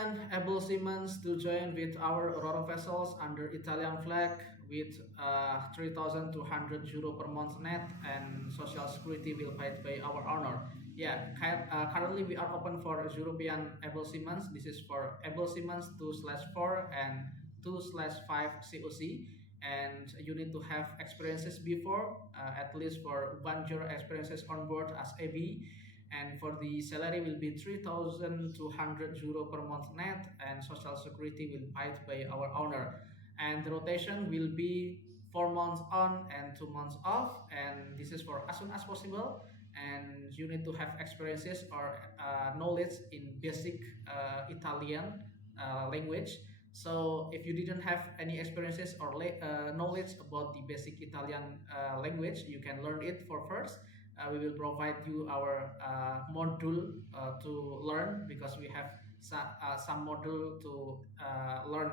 European able seamen to join with our Aurora vessels under Italian flag with 3,200 euro per month net, and social security will paid by our owner. Yeah, currently we are open for European able seamen. This is for able seamen 2/4 and 2/5 COC, and you need to have experiences before, at least for 1 year experiences on board as AB. And for the salary will be 3,200 euro per month net, and social security will paid by our owner. And the rotation will be 4 months on and 2 months off, and this is for as soon as possible. And you need to have experiences or knowledge in basic Italian language. So if you didn't have any experiences or knowledge about the basic Italian language, you can learn it for first. We will provide you our module to learn, because we have some module to learn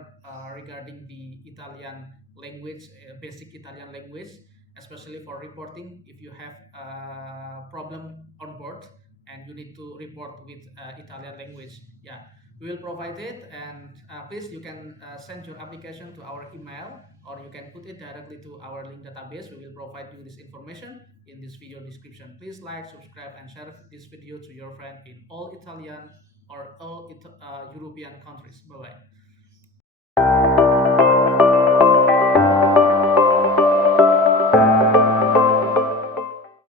regarding the Italian language, basic Italian language, especially for reporting. If you have a problem on board and you need to report with Italian language, yeah, we will provide it. And please, you can send your application to our email, or you can put it directly to our link database. We will provide you this information in this video description. Please like, subscribe, and share this video to your friend in all Italian or all European countries. Bye bye.